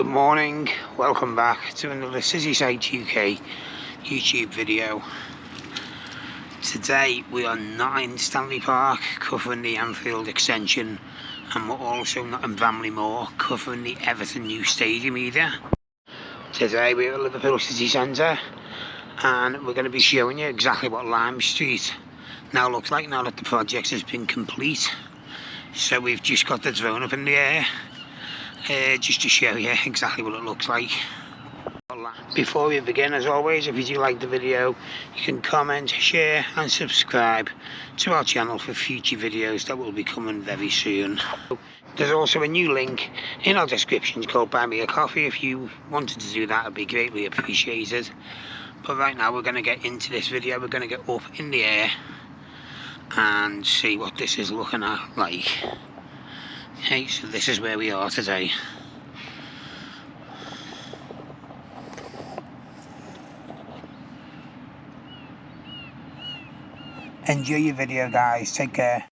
Good morning, welcome back to another City Sights UK YouTube video. Today we are not in Stanley Park covering the Anfield extension, and we're also not in Bramley Moor covering the Everton new stadium either. Today we're at Liverpool City Centre and we're going to be showing you exactly what Lime Street now looks like now that the project has been complete. So we've just got the drone up in the air just to show you exactly what it looks like. Before we begin, as always, if you do like the video, you can comment, share and subscribe to our channel for future videos that will be coming very soon. There's also a new link in our description called Buy Me a Coffee. If you wanted to do that, it'd be greatly appreciated. But right now we're going to get into this video. We're going to get up in the air and see what this is looking at like. Okay, so this is where we are today. Enjoy your video, guys. Take care.